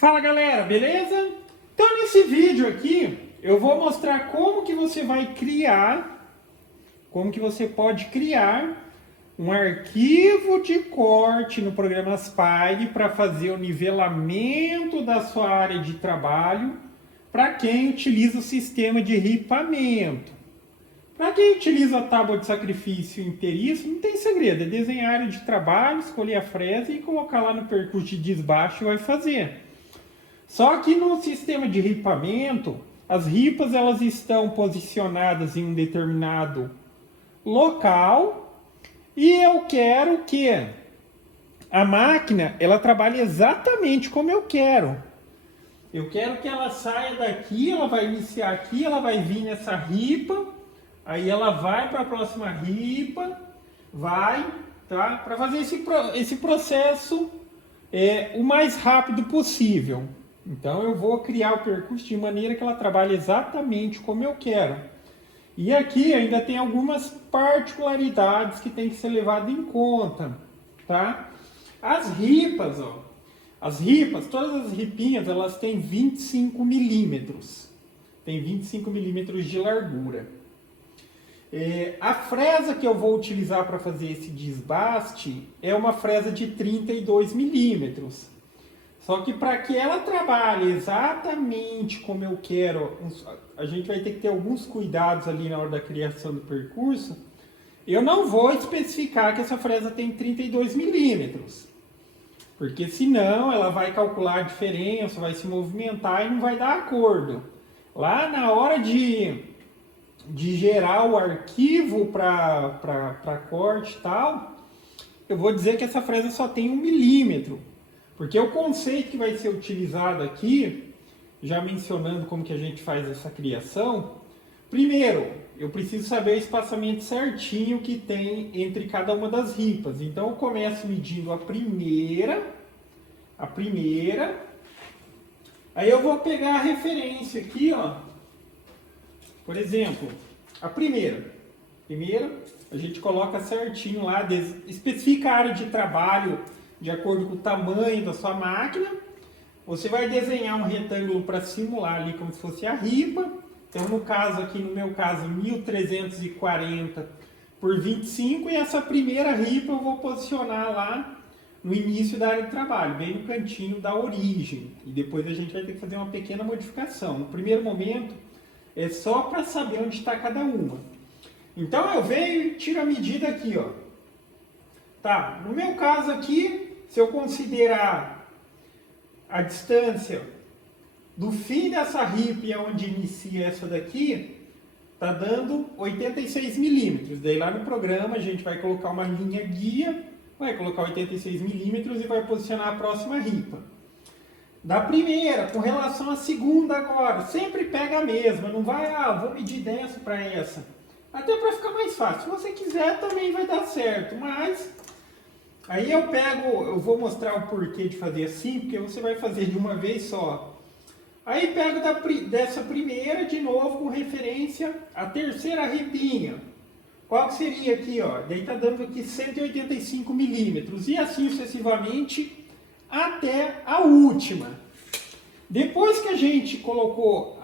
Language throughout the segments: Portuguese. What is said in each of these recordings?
Fala galera, beleza? Então nesse vídeo aqui eu vou mostrar como que você vai criar, como que você pode criar um arquivo de corte no programa Spyre para fazer o nivelamento da sua área de trabalho para quem utiliza o sistema de ripamento. Para quem utiliza a tábua de sacrifício inteiriço, não tem segredo, é desenhar a área de trabalho, escolher a fresa e colocar lá no percurso de desbaixo e vai fazer. Só que no sistema de ripamento, as ripas elas estão posicionadas em um determinado local e eu quero que a máquina ela trabalhe exatamente como eu quero. Eu quero que ela saia daqui, ela vai iniciar aqui, ela vai vir nessa ripa, aí ela vai para a próxima ripa, tá? Para fazer esse processo o mais rápido possível. Então eu vou criar o percurso de maneira que ela trabalhe exatamente como eu quero. E aqui ainda tem algumas particularidades que tem que ser levado em conta, tá? As ripas, todas as ripinhas, elas têm 25 milímetros. Tem 25 milímetros de largura. A fresa que eu vou utilizar para fazer esse desbaste é uma fresa de 32 milímetros. Só que para que ela trabalhe exatamente como eu quero, a gente vai ter que ter alguns cuidados ali na hora da criação do percurso. Eu não vou especificar que essa fresa tem 32 milímetros. Porque senão ela vai calcular a diferença, vai se movimentar e não vai dar acordo. Lá na hora de gerar o arquivo para corte e tal, eu vou dizer que essa fresa só tem 1 milímetro. Porque o conceito que vai ser utilizado aqui, já mencionando como que a gente faz essa criação, primeiro, eu preciso saber o espaçamento certinho que tem entre cada uma das ripas. Então eu começo medindo a primeira, aí eu vou pegar a referência aqui, ó. Por exemplo, a primeira a gente coloca certinho lá, especifica a área de trabalho de acordo com o tamanho da sua máquina. Você vai desenhar um retângulo para simular ali como se fosse a ripa. Então no meu caso 1340 por 25, e essa primeira ripa eu vou posicionar lá no início da área de trabalho, bem no cantinho da origem. E depois a gente vai ter que fazer uma pequena modificação. No primeiro momento é só para saber onde está cada uma. Então eu venho e tiro a medida aqui, ó. Tá, no meu caso aqui, se eu considerar a distância do fim dessa ripa e onde inicia essa daqui, tá dando 86 milímetros. Daí lá no programa a gente vai colocar uma linha guia, vai colocar 86 milímetros e vai posicionar a próxima ripa. Da primeira, com relação à segunda agora, sempre pega a mesma, não vai, vou medir dessa para essa. Até para ficar mais fácil. Se você quiser também vai dar certo, mas aí eu vou mostrar o porquê de fazer assim, porque você vai fazer de uma vez só. Aí pego dessa primeira de novo com referência à terceira ripinha. Qual que seria aqui, ó? Daí tá dando aqui 185 milímetros e assim sucessivamente até a última. Depois que a gente colocou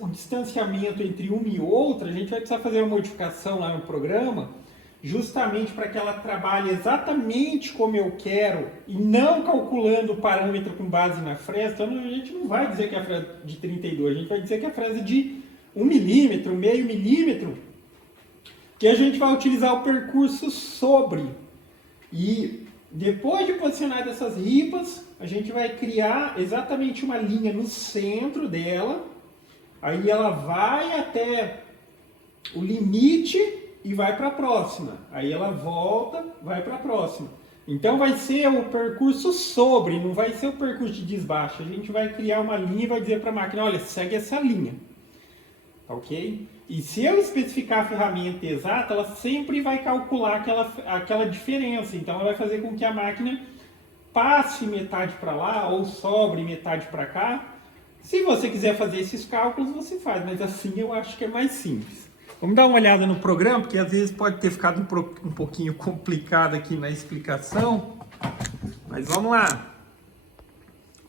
o distanciamento entre uma e outra, a gente vai precisar fazer uma modificação lá no programa, justamente para que ela trabalhe exatamente como eu quero e não calculando o parâmetro com base na fresa. Então a gente não vai dizer que é a fresa de 32, a gente vai dizer que é a fresa de 1 milímetro, meio milímetro, que a gente vai utilizar o percurso sobre. E depois de posicionar essas ripas, a gente vai criar exatamente uma linha no centro dela, aí ela vai até o limite e vai para a próxima. Aí ela volta, vai para a próxima. Então vai ser o percurso sobre, não vai ser o percurso de desbaixo. A gente vai criar uma linha e vai dizer para a máquina, olha, segue essa linha. Ok? E se eu especificar a ferramenta exata, ela sempre vai calcular aquela diferença. Então ela vai fazer com que a máquina passe metade para lá ou sobre metade para cá. Se você quiser fazer esses cálculos, você faz, mas assim eu acho que é mais simples. Vamos dar uma olhada no programa, porque às vezes pode ter ficado um pouquinho complicado aqui na explicação. Mas vamos lá.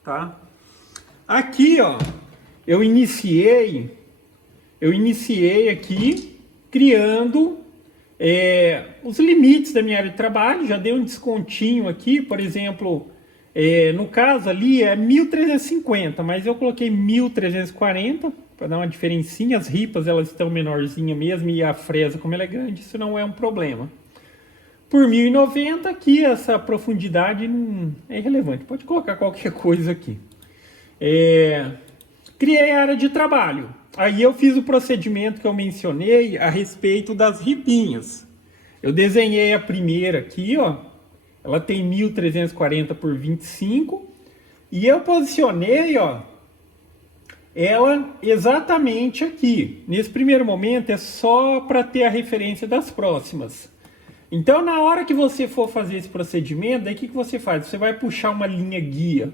Tá? Aqui, ó, eu iniciei aqui criando os limites da minha área de trabalho, já dei um descontinho aqui, por exemplo, no caso ali é 1.350, mas eu coloquei 1.340 para dar uma diferencinha. As ripas elas estão menorzinhas mesmo e a fresa como ela é grande, isso não é um problema. Por 1.090 aqui, essa profundidade não é irrelevante, pode colocar qualquer coisa aqui. Criei a área de trabalho. Aí eu fiz o procedimento que eu mencionei a respeito das ripinhas. Eu desenhei a primeira aqui, ó. Ela tem 1.340 por 25. E eu posicionei, ó, ela exatamente aqui. Nesse primeiro momento é só para ter a referência das próximas. Então, na hora que você for fazer esse procedimento, daí o que você faz? Você vai puxar uma linha guia.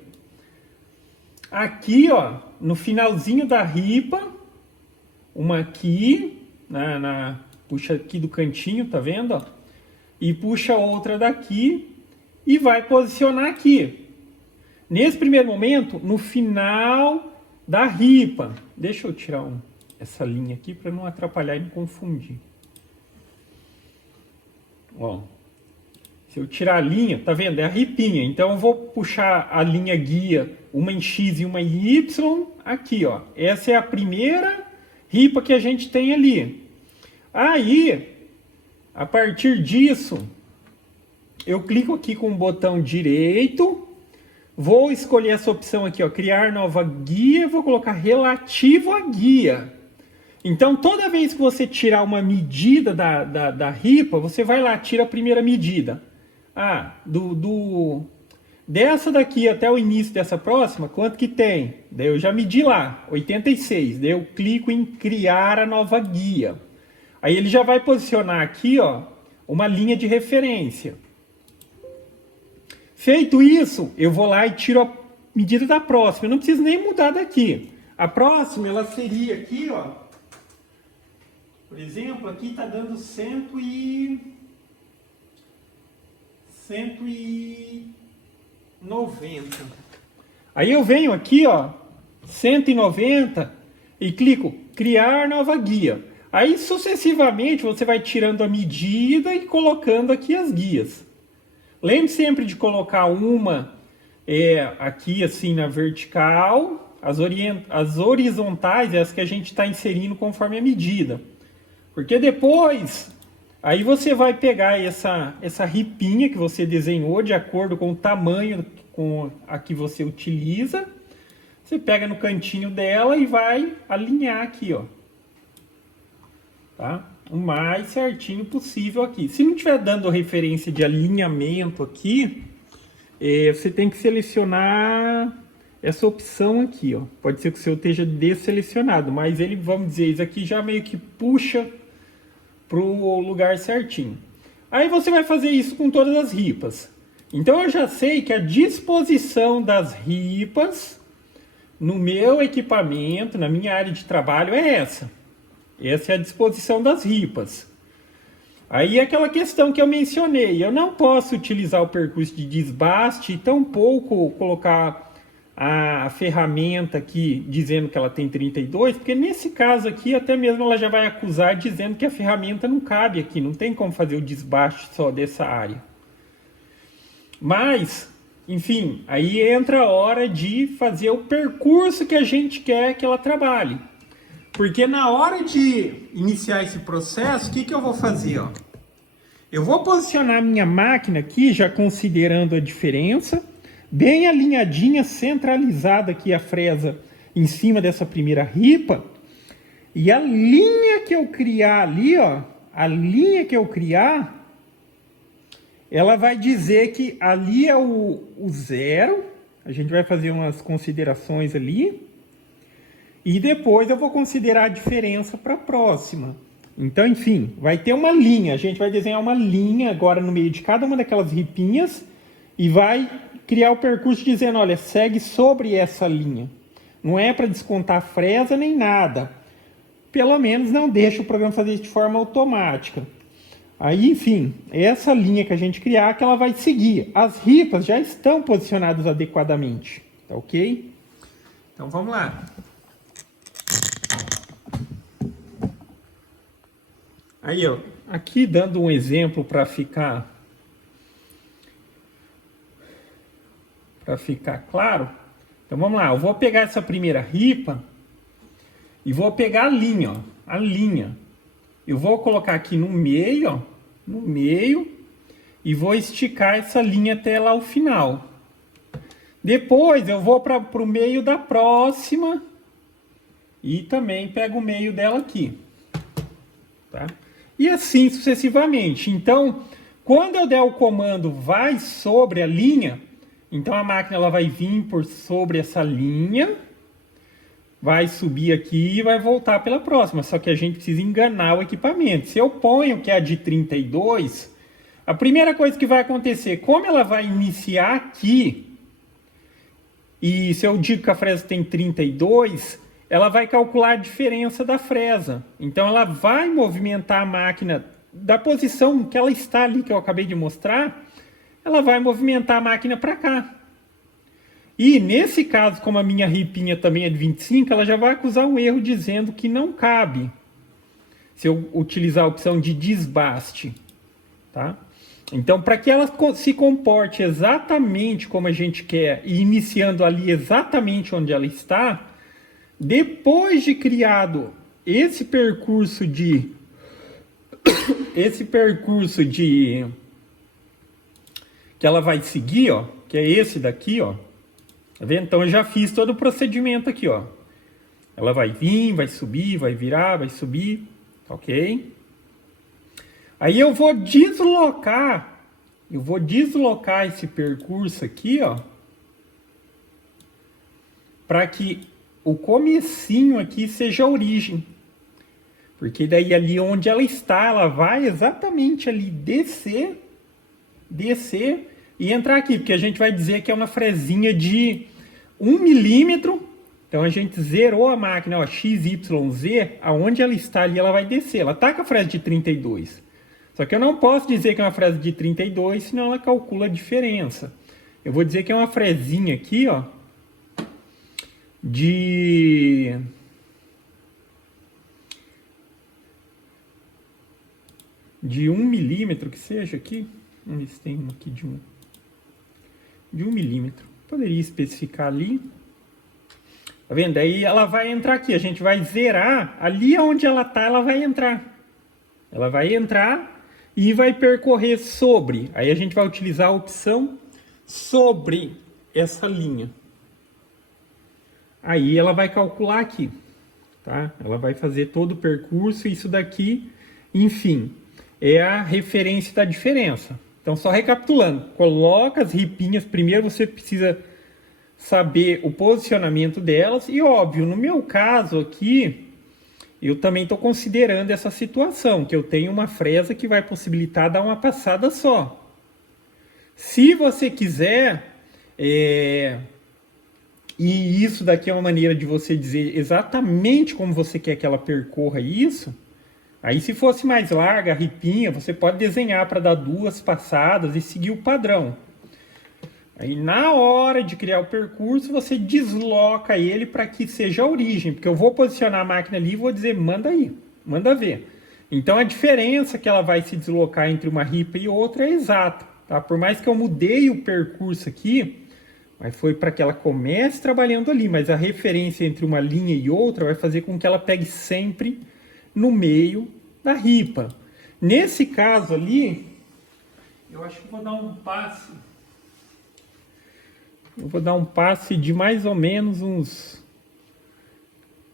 Aqui, ó, no finalzinho da ripa, uma aqui, puxa aqui do cantinho, tá vendo? Ó? E puxa outra daqui e vai posicionar aqui. Nesse primeiro momento, no final da ripa. Deixa eu tirar essa linha aqui para não atrapalhar e não confundir. Ó, se eu tirar a linha, tá vendo? É a ripinha. Então eu vou puxar a linha guia, uma em X e uma em Y, aqui, ó. Essa é a primeira ripa que a gente tem ali. Aí, a partir disso, eu clico aqui com o botão direito, vou escolher essa opção aqui, ó, criar nova guia, vou colocar relativo à guia. Então, toda vez que você tirar uma medida da ripa, você vai lá, tira a primeira medida. Dessa daqui até o início dessa próxima, quanto que tem? Daí eu já medi lá, 86. Daí eu clico em criar a nova guia. Aí ele já vai posicionar aqui, ó, uma linha de referência. Feito isso, eu vou lá e tiro a medida da próxima. Eu não preciso nem mudar daqui. A próxima, ela seria aqui, ó. Por exemplo, aqui está dando 190. Aí eu venho aqui, ó, 190 e clico criar nova guia. Aí sucessivamente você vai tirando a medida e colocando aqui as guias. Lembre sempre de colocar uma aqui assim na vertical, as horizontais é as que a gente está inserindo conforme a medida. Porque depois, aí você vai pegar essa ripinha que você desenhou de acordo com o tamanho com a que você utiliza. Você pega no cantinho dela e vai alinhar aqui, ó. Tá? O mais certinho possível aqui. Se não estiver dando referência de alinhamento aqui, você tem que selecionar essa opção aqui, ó. Pode ser que o seu esteja desselecionado, mas ele, vamos dizer, isso aqui já meio que puxa para o lugar certinho. Aí você vai fazer isso com todas as ripas. Então eu já sei que a disposição das ripas no meu equipamento, na minha área de trabalho é essa. Essa é a disposição das ripas. Aí é aquela questão que eu mencionei. Eu não posso utilizar o percurso de desbaste e tampouco colocar a ferramenta aqui dizendo que ela tem 32, porque nesse caso aqui até mesmo ela já vai acusar dizendo que a ferramenta não cabe aqui, não tem como fazer o desbaste só dessa área. Mas, enfim, aí entra a hora de fazer o percurso que a gente quer que ela trabalhe. Porque na hora de iniciar esse processo, o que eu vou fazer? Ó? Eu vou posicionar minha máquina aqui, já considerando a diferença, bem alinhadinha, centralizada aqui a fresa em cima dessa primeira ripa. E a linha que eu criar ali, ó, a linha que eu criar, ela vai dizer que ali é o zero. A gente vai fazer umas considerações ali. E depois eu vou considerar a diferença para a próxima. Então, enfim, vai ter uma linha. A gente vai desenhar uma linha agora no meio de cada uma daquelas ripinhas e vai criar o percurso dizendo, olha, segue sobre essa linha. Não é para descontar a fresa nem nada. Pelo menos não deixa o programa fazer isso de forma automática. Aí, enfim, essa linha que a gente criar, que ela vai seguir. As ripas já estão posicionadas adequadamente, tá ok? Então vamos lá. Aí, ó, aqui dando um exemplo para ficar claro. Então vamos lá, eu vou pegar essa primeira ripa e vou pegar a linha, ó, a linha. Eu vou colocar aqui no meio, ó, no meio, e vou esticar essa linha até lá o final. Depois eu vou para o meio da próxima e também pego o meio dela aqui, tá? E assim sucessivamente. Então, quando eu der o comando vai sobre a linha, então a máquina ela vai vir por sobre essa linha, vai subir aqui e vai voltar pela próxima. Só que a gente precisa enganar o equipamento. Se eu ponho que é a de 32, a primeira coisa que vai acontecer, como ela vai iniciar aqui, e se eu digo que a fresa tem 32, ela vai calcular a diferença da fresa. Então ela vai movimentar a máquina da posição que ela está ali, que eu acabei de mostrar, ela vai movimentar a máquina para cá. E nesse caso, como a minha ripinha também é de 25, ela já vai acusar um erro dizendo que não cabe se eu utilizar a opção de desbaste, tá? Então, para que ela se comporte exatamente como a gente quer e iniciando ali exatamente onde ela está, depois de criado esse percurso de que ela vai seguir, ó, que é esse daqui, ó. Tá vendo? Então eu já fiz todo o procedimento aqui, ó. Ela vai vir, vai subir, vai virar, vai subir, ok? Aí eu vou deslocar esse percurso aqui, ó, para que o comecinho aqui seja a origem. Porque daí ali onde ela está, ela vai exatamente ali descer e entrar aqui, porque a gente vai dizer que é uma fresinha de 1 milímetro. Então a gente zerou a máquina, ó, XYZ, aonde ela está ali, ela vai descer. Ela está com a fresa de 32. Só que eu não posso dizer que é uma fresa de 32, senão ela calcula a diferença. Eu vou dizer que é uma fresinha aqui, ó, de 1 milímetro, que seja aqui. Vamos ver se tem uma aqui de 1 milímetro. Poderia especificar ali. Tá vendo? Aí ela vai entrar aqui. A gente vai zerar. Ali onde ela está, ela vai entrar. Ela vai entrar e vai percorrer sobre. Aí a gente vai utilizar a opção sobre essa linha. Aí ela vai calcular aqui, tá? Ela vai fazer todo o percurso. Isso daqui, enfim, é a referência da diferença. Então, só recapitulando, coloca as ripinhas. Primeiro você precisa saber o posicionamento delas. E óbvio, no meu caso aqui, eu também estou considerando essa situação, que eu tenho uma fresa que vai possibilitar dar uma passada só. Se você quiser, e isso daqui é uma maneira de você dizer exatamente como você quer que ela percorra isso, aí se fosse mais larga a ripinha, você pode desenhar para dar 2 passadas e seguir o padrão. Aí na hora de criar o percurso, você desloca ele para que seja a origem, porque eu vou posicionar a máquina ali e vou dizer, manda aí, manda ver. Então a diferença que ela vai se deslocar entre uma ripa e outra é exata, tá? Por mais que eu mudei o percurso aqui, mas foi para que ela comece trabalhando ali, mas a referência entre uma linha e outra vai fazer com que ela pegue sempre no meio da ripa. Nesse caso ali, eu acho que eu vou dar um passe. Eu vou dar um passe de mais ou menos uns,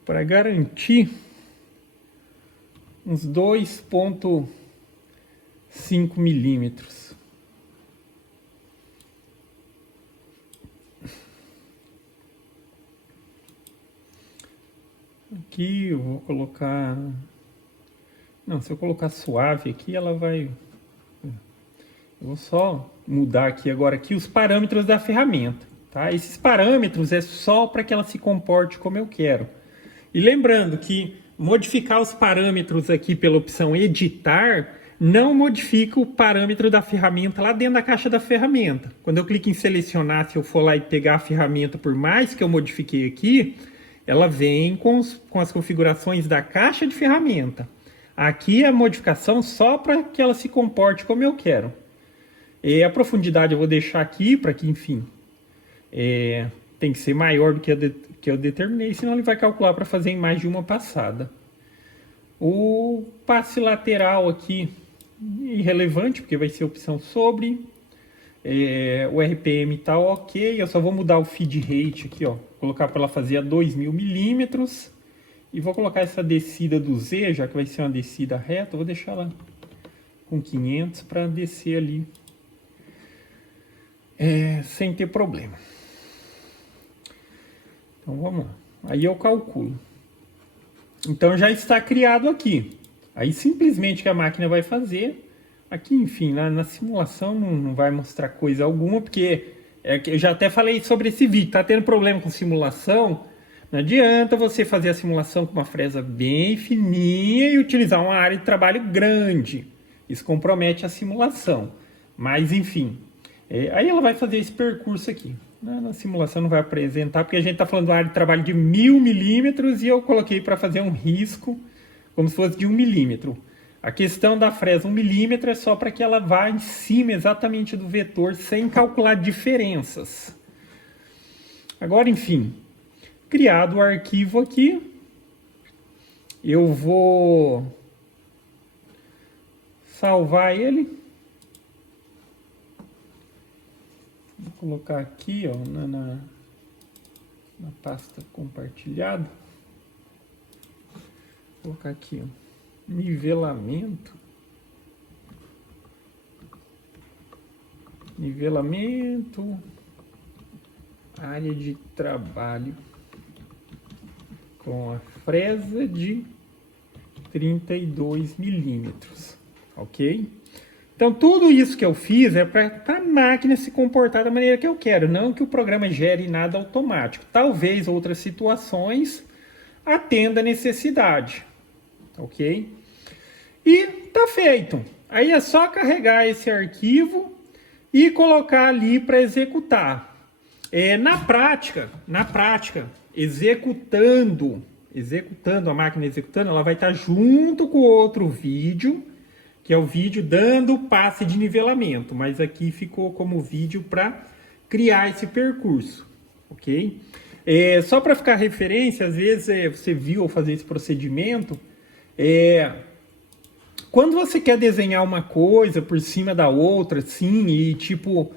para garantir, uns 2,5 milímetros. Aqui eu vou colocar... Não, se eu colocar suave aqui, ela vai... Eu vou só mudar aqui agora aqui os parâmetros da ferramenta. Tá? Esses parâmetros é só para que ela se comporte como eu quero. E lembrando que modificar os parâmetros aqui pela opção editar não modifica o parâmetro da ferramenta lá dentro da caixa da ferramenta. Quando eu clico em selecionar, se eu for lá e pegar a ferramenta, por mais que eu modifiquei aqui, ela vem com as configurações da caixa de ferramenta. Aqui é a modificação só para que ela se comporte como eu quero. E a profundidade eu vou deixar aqui, para que, enfim, tem que ser maior do que eu determinei, senão ele vai calcular para fazer em mais de uma passada. O passe lateral aqui, irrelevante, porque vai ser opção sobre. O RPM está ok, eu só vou mudar o feed rate aqui, ó, colocar para ela fazer a 2000 milímetros. E vou colocar essa descida do Z, já que vai ser uma descida reta, eu vou deixar ela com 500 para descer ali sem ter problema. Então vamos lá. Aí eu calculo. Então já está criado aqui. Aí simplesmente que a máquina vai fazer. Aqui, enfim, na simulação não vai mostrar coisa alguma, porque eu já até falei sobre esse vídeo. Tá tendo problema com simulação? Não adianta você fazer a simulação com uma fresa bem fininha e utilizar uma área de trabalho grande. Isso compromete a simulação. Mas, enfim, aí ela vai fazer esse percurso aqui. Na simulação não vai apresentar, porque a gente está falando de uma área de trabalho de 1000 milímetros e eu coloquei para fazer um risco como se fosse de 1 milímetro. A questão da fresa 1 milímetro é só para que ela vá em cima exatamente do vetor, sem calcular diferenças. Agora, enfim, criado o arquivo aqui, eu vou salvar ele. Vou colocar aqui, ó, na pasta compartilhada. Vou colocar aqui, ó, nivelamento. Nivelamento, área de trabalho com a fresa de 32 milímetros, ok? Então tudo isso que eu fiz é para a máquina se comportar da maneira que eu quero, não que o programa gere nada automático. Talvez outras situações atenda a necessidade, ok? E tá feito. Aí é só carregar esse arquivo e colocar ali para executar. Na prática, executando, a máquina executando, ela vai estar junto com o outro vídeo, que é o vídeo dando o passe de nivelamento, mas aqui ficou como vídeo para criar esse percurso, ok? Só para ficar referência, às vezes você viu eu fazer esse procedimento, quando você quer desenhar uma coisa por cima da outra, assim, e tipo,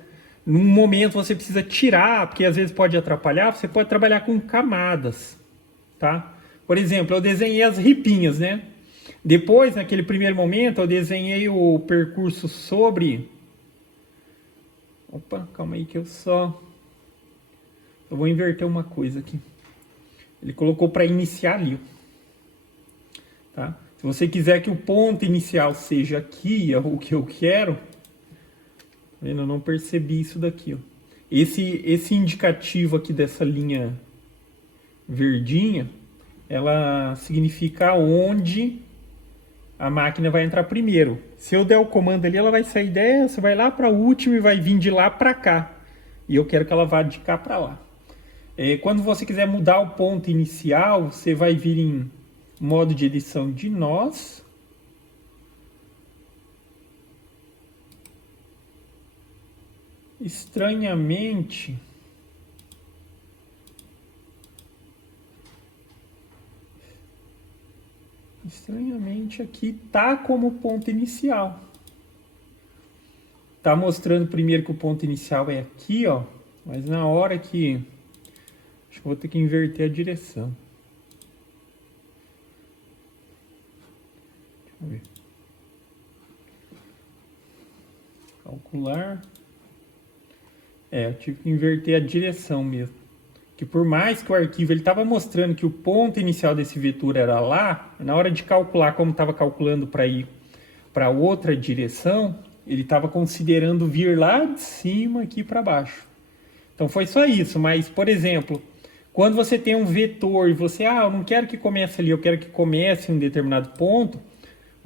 num momento você precisa tirar, porque às vezes pode atrapalhar, você pode trabalhar com camadas, tá? Por exemplo, eu desenhei as ripinhas, né? Depois, naquele primeiro momento, eu desenhei o percurso sobre... Opa, calma aí que eu vou inverter uma coisa aqui. Ele colocou para iniciar ali, tá? Se você quiser que o ponto inicial seja aqui, é o que eu quero... Tá vendo? Eu não percebi isso daqui, ó. Esse indicativo aqui dessa linha verdinha, ela significa onde a máquina vai entrar primeiro. Se eu der o comando ali, ela vai sair dessa, vai lá para o último e vai vir de lá para cá. E eu quero que ela vá de cá para lá. Quando você quiser mudar o ponto inicial, você vai vir em modo de edição de nós. Estranhamente, aqui tá como ponto inicial. Tá mostrando primeiro que o ponto inicial é aqui, ó. Mas na hora que... Acho que vou ter que inverter a direção. Deixa eu ver. Calcular. Eu tive que inverter a direção mesmo. Que por mais que o arquivo ele estava mostrando que o ponto inicial desse vetor era lá, na hora de calcular como estava calculando para ir para outra direção, ele estava considerando vir lá de cima aqui para baixo. Então foi só isso, mas por exemplo, quando você tem um vetor e você, eu não quero que comece ali, eu quero que comece em um determinado ponto,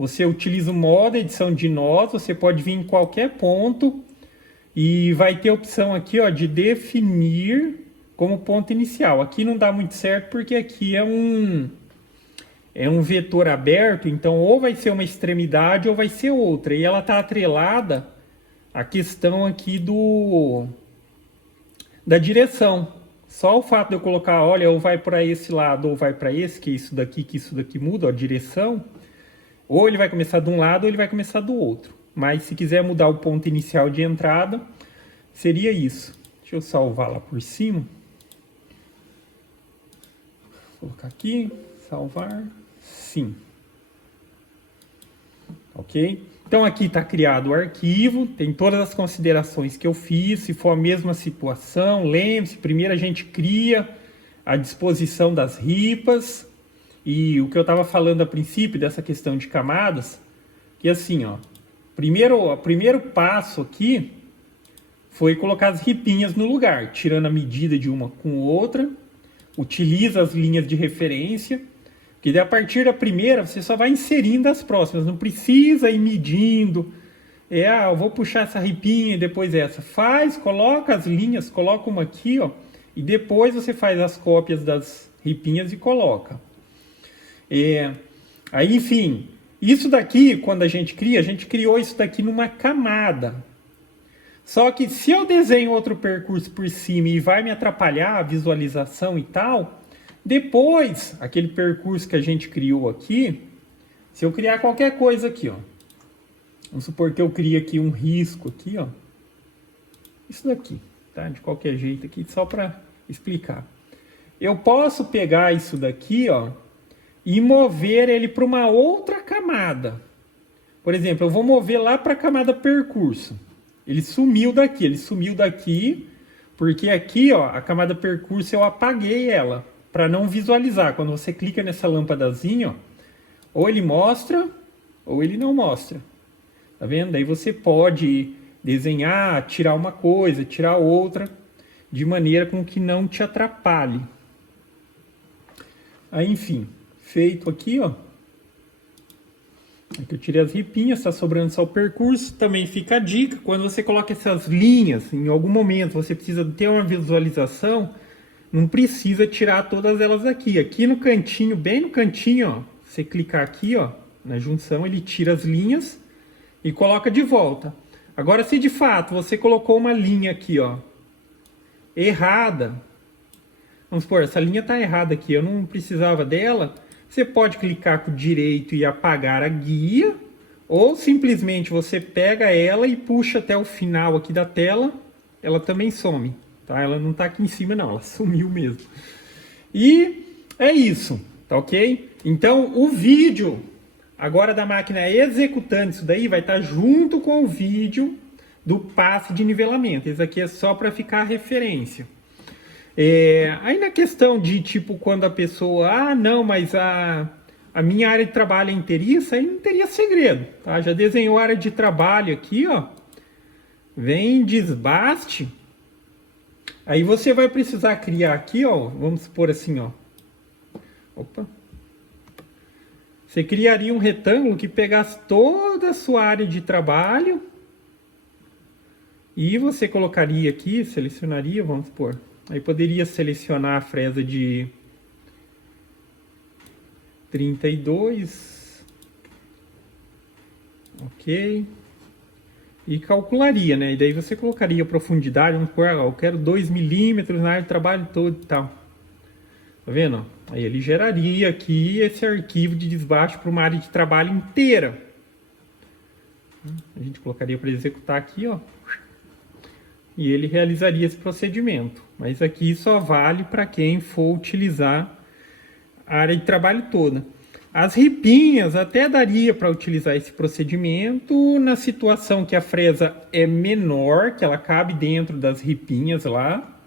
você utiliza o modo edição de nós, você pode vir em qualquer ponto e vai ter a opção aqui, ó, de definir como ponto inicial. Aqui não dá muito certo porque aqui é um vetor aberto, então ou vai ser uma extremidade ou vai ser outra. E ela está atrelada à questão aqui da direção. Só o fato de eu colocar, olha, ou vai para esse lado ou vai para esse, que isso daqui muda a direção, ou ele vai começar de um lado ou ele vai começar do outro. Mas se quiser mudar o ponto inicial de entrada, seria isso. Deixa eu salvar lá por cima. Vou colocar aqui, salvar, sim. Ok? Então aqui está criado o arquivo, tem todas as considerações que eu fiz, se for a mesma situação, lembre-se, primeiro a gente cria a disposição das ripas, e o que eu estava falando a princípio dessa questão de camadas, que assim, ó, o primeiro passo aqui foi colocar as ripinhas no lugar, tirando a medida de uma com outra, utiliza as linhas de referência, que a partir da primeira você só vai inserindo as próximas, não precisa ir medindo, eu vou puxar essa ripinha e depois essa. Coloca as linhas, coloca uma aqui, ó, e depois você faz as cópias das ripinhas e coloca. Aí, enfim, isso daqui, quando a gente criou isso daqui numa camada. Só que se eu desenho outro percurso por cima e vai me atrapalhar a visualização e tal, depois, aquele percurso que a gente criou aqui, se eu criar qualquer coisa aqui, ó, vamos supor que eu crie aqui um risco aqui, ó, isso daqui, tá? De qualquer jeito aqui, só para explicar. Eu posso pegar isso daqui, ó, e mover ele para uma outra camada. Por exemplo, eu vou mover lá para a camada percurso. Ele sumiu daqui, porque aqui, ó, a camada percurso eu apaguei ela, para não visualizar. Quando você clica nessa lâmpadazinha, ó, ou ele mostra, ou ele não mostra. Tá vendo? Daí você pode desenhar, tirar uma coisa, tirar outra, de maneira com que não te atrapalhe. Aí, enfim, feito aqui, ó. Aqui eu tirei as ripinhas, está sobrando só o percurso. Também fica a dica, quando você coloca essas linhas, em algum momento você precisa ter uma visualização, não precisa tirar todas elas aqui. Aqui no cantinho, bem no cantinho, ó, você clicar aqui, ó, na junção, ele tira as linhas e coloca de volta. Agora, se de fato você colocou uma linha aqui, ó, errada, vamos supor, essa linha está errada aqui, eu não precisava dela, você pode clicar com o direito e apagar a guia, ou simplesmente você pega ela e puxa até o final aqui da tela, ela também some. Tá? Ela não está aqui em cima não, ela sumiu mesmo. E é isso, tá ok? Então o vídeo agora da máquina executando isso daí vai estar junto com o vídeo do passe de nivelamento. Esse aqui é só para ficar a referência. Aí na questão de tipo quando a pessoa, não, mas a minha área de trabalho é inteiriça, aí não teria segredo, tá? Já desenhou a área de trabalho aqui, ó. Vem desbaste. Aí você vai precisar criar aqui, ó, vamos supor assim, ó. Opa. Você criaria um retângulo que pegasse toda a sua área de trabalho e você colocaria aqui, selecionaria, vamos supor. Aí poderia selecionar a fresa de 32. Ok. E calcularia, né? E daí você colocaria a profundidade, vamos supor, eu quero 2 milímetros na área de trabalho todo e tal. Tá vendo? Aí ele geraria aqui esse arquivo de desbaste para uma área de trabalho inteira. A gente colocaria para executar aqui, ó. E ele realizaria esse procedimento. Mas aqui só vale para quem for utilizar a área de trabalho toda. As ripinhas até daria para utilizar esse procedimento na situação que a fresa é menor, que ela cabe dentro das ripinhas lá.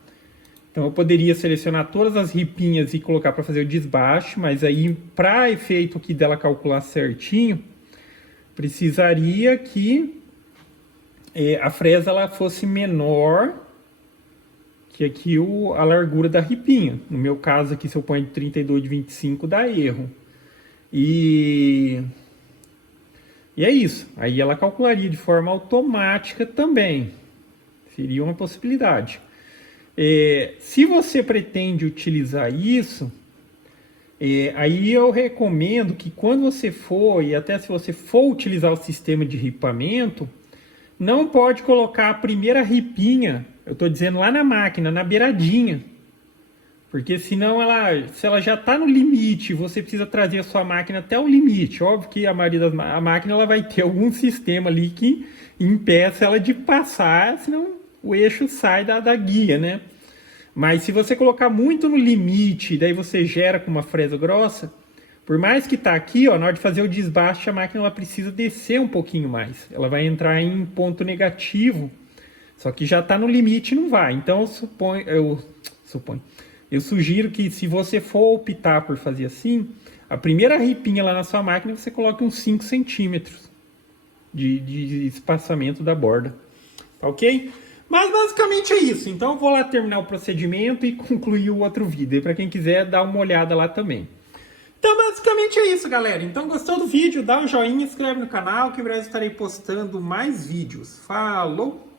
Então eu poderia selecionar todas as ripinhas e colocar para fazer o desbaste, mas aí para efeito aqui dela calcular certinho, precisaria que a fresa ela fosse menor que aqui a largura da ripinha. No meu caso aqui, se eu ponho de 32 de 25, dá erro. E E é isso. Aí ela calcularia de forma automática também. Seria uma possibilidade. Se você pretende utilizar isso, aí eu recomendo que quando você for, e até se você for utilizar o sistema de ripamento, não pode colocar a primeira ripinha, eu estou dizendo lá na máquina, na beiradinha. Porque senão se ela já está no limite, você precisa trazer a sua máquina até o limite. Óbvio que a maioria a máquina ela vai ter algum sistema ali que impeça ela de passar, senão o eixo sai da guia, né? Mas se você colocar muito no limite, daí você gera com uma fresa grossa, por mais que tá aqui, ó, na hora de fazer o desbaste, a máquina ela precisa descer um pouquinho mais. Ela vai entrar em ponto negativo, só que já está no limite e não vai. Então eu sugiro que se você for optar por fazer assim, a primeira ripinha lá na sua máquina você coloque uns 5 centímetros de espaçamento da borda. Ok? Mas basicamente é isso. Então eu vou lá terminar o procedimento e concluir o outro vídeo. Para quem quiser dar uma olhada lá também. Então basicamente é isso, galera. Então gostou do vídeo? Dá um joinha, inscreve no canal que em breve estarei postando mais vídeos. Falou!